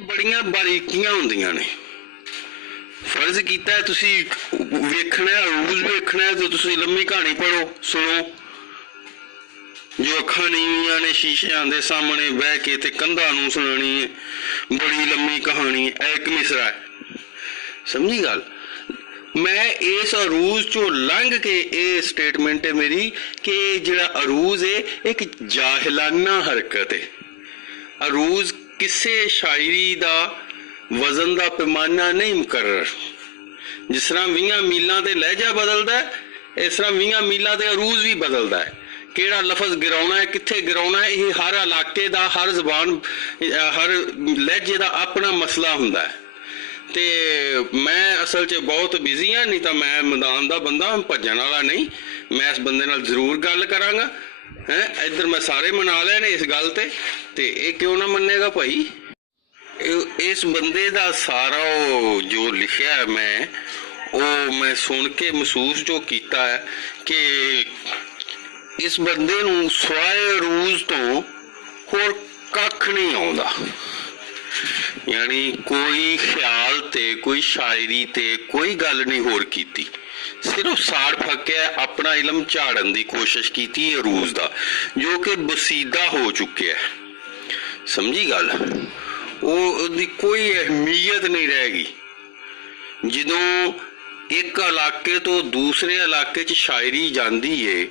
ਬੜੀਆਂ ਬਾਰੀਕੀਆਂ ਹੁੰਦੀਆਂ ਨੇ। ਫਰਜ਼ ਕੀਤਾ ਤੁਸੀਂ ਵੇਖਣਾ ਰੂਜ਼ ਵੇਖਣਾ ਹੈ ਤੁਸੀਂ ਲੰਮੀ ਕਹਾਣੀ ਪੜੋ ਸੁਣੋ। ਜੋ ਅੱਖਾਂ ਨੀਵੀਆਂ ਨੇ, ਸ਼ੀਸ਼ਿਆਂ ਦੇ ਸਾਹਮਣੇ ਬਹਿ ਕੇ ਤੇ ਕੰਧਾਂ ਨੂੰ ਸੁਣਾਣੀ ਹੈ, ਬੜੀ ਲੰਮੀ ਕਹਾਣੀ ਹੈ ਇੱਕ ਮਿਸਰਾ ਹੈ। ਸਮਝੀ ਗੱਲ? ਮੈਂ ਇਸ ਅਰੂਜ਼ ਚੋਂ ਲੰਘ ਕੇ ਇਹ ਸਟੇਟਮੈਂਟ ਹੈ ਮੇਰੀ ਕਿ ਜਿਹੜਾ ਅਰੂਜ਼ ਹੈ, ਇੱਕ ਜਾਹਲਾਨਾ ਹਰਕਤ ਹੈ। ਅਰੂਜ਼ ਕਿਸੇ ਸ਼ਾਇਰੀ ਦਾ ਵਜ਼ਨ ਦਾ ਪੈਮਾਨਾ ਨਹੀਂ ਮੁਕਰਰ। ਜਿਸ ਤਰ੍ਹਾਂ 20 ਮੀਲਾਂ ਤੇ ਲਹਿਜਾ ਬਦਲਦਾ ਇਸ ਤਰ੍ਹਾਂ 20 ਮੀਲਾਂ ਤੇ ਅਰੂਜ਼ ਵੀ ਬਦਲਦਾ ਹੈ। ਕਿਹੜਾ ਲਫ਼ਜ਼ ਗਿਰਾਉਣਾ ਹੈ, ਕਿੱਥੇ ਗਿਰਾਉਣਾ ਹੈ, ਇਹ ਹਰ ਇਲਾਕੇ ਦਾ, ਹਰ ਜ਼ਬਾਨ ਹਰ ਲਹਿਜੇ ਦਾ ਆਪਣਾ ਮਸਲਾ ਹੁੰਦਾ ਹੈ। ਤੇ ਮੈਂ ਅਸਲ 'ਚ ਬਹੁਤ ਬਿਜ਼ੀ ਆ ਨਹੀਂ ਤਾਂ ਮੈਂ ਮੈਦਾਨ ਦਾ ਬੰਦਾ ਭੱਜਣ ਵਾਲਾ ਨਹੀਂ। ਮੈਂ ਇਸ ਬੰਦੇ ਨਾਲ ਜ਼ਰੂਰ ਗੱਲ ਕਰਾਂਗਾ। ਹੈ? ਇੱਧਰ ਮੈਂ ਸਾਰੇ ਮਨਾ ਲਏ ਨੇ ਇਸ ਗੱਲ ਤੇ ਤੇ ਇਹ ਕਿਉਂ ਨਾ ਮੰਨੇਗਾ ਭਾਈ? ਇਸ ਬੰਦੇ ਦਾ ਸਾਰਾ ਉਹ ਜੋ ਲਿਖਿਆ ਹੈ ਮੈਂ, ਉਹ ਮੈਂ ਸੁਣ ਕੇ ਮਹਿਸੂਸ ਜੋ ਕੀਤਾ ਹੈ ਕਿ ਇਸ ਬੰਦੇ ਨੂੰ ਸਵਾਏ ਰੂਜ਼ ਤੋਂ ਹੋਰ ਕੱਖ ਨਹੀਂ ਆਉਂਦਾ। ਯਾਨੀ ਕੋਈ ਖਿਆਲ ਤੇ, ਕੋਈ ਸ਼ਾਇਰੀ ਤੇ ਕੋਈ ਗੱਲ ਨਹੀਂ ਹੋਰ ਕੀਤੀ। ਸਿਰਫ ਸਾੜ ਫੱਕਿਆ ਆਪਣਾ ਇਲਮ ਝਾੜਨ ਦੀ ਕੋਸ਼ਿਸ਼ ਕੀਤੀ ਹੈ ਦਾ, ਜੋ ਕਿ ਬਸੀਦਾ ਹੋ ਚੁੱਕਿਆ ਸਮਝੀ ਗੱਲ? ਉਹ ਉਹਦੀ ਕੋਈ ਅਹਿਮੀਅਤ ਨਹੀਂ ਗਈ। ਜਦੋਂ ਇੱਕ ਇਲਾਕੇ ਤੋਂ ਦੂਸਰੇ ਇਲਾਕੇ 'ਚ ਸ਼ਾਇਰੀ ਜਾਂਦੀ ਏ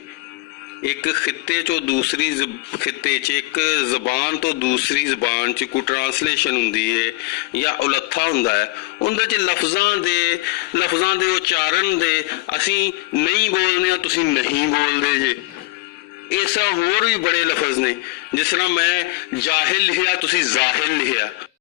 ਇੱਕ ਖਿੱਤੇ ਚੋਂ ਦੂਸਰੀ ਜ਼ਬ- ਖਿੱਤੇ 'ਚ ਇੱਕ ਜ਼ਬਾਨ ਤੋਂ ਦੂਸਰੀ ਜ਼ਬਾਨ 'ਚ ਕੋਈ ਟਰਾਂਸਲੇਸ਼ਨ ਹੁੰਦੀ ਏ ਜਾਂ ਉਲੱਥਾ ਹੁੰਦਾ ਹੈ ਉਹਦੇ 'ਚ ਲਫ਼ਜ਼ਾਂ ਦੇ ਲਫ਼ਜ਼ਾਂ ਦੇ ਉਚਾਰਨ ਦੇ ਅਸੀਂ ਨਹੀਂ ਬੋਲਦੇ ਆ ਤੁਸੀਂ ਨਹੀਂ ਬੋਲਦੇ ਜੇ। ਇਸ ਤਰ੍ਹਾਂ ਹੋਰ ਵੀ ਬੜੇ ਲਫ਼ਜ਼ ਨੇ। ਜਿਸ ਤਰ੍ਹਾਂ ਮੈਂ ਜਾਹਿਲ ਲਿਖਿਆ, ਤੁਸੀਂ ਜ਼ਾਹਿਲ ਲਿਖਿਆ।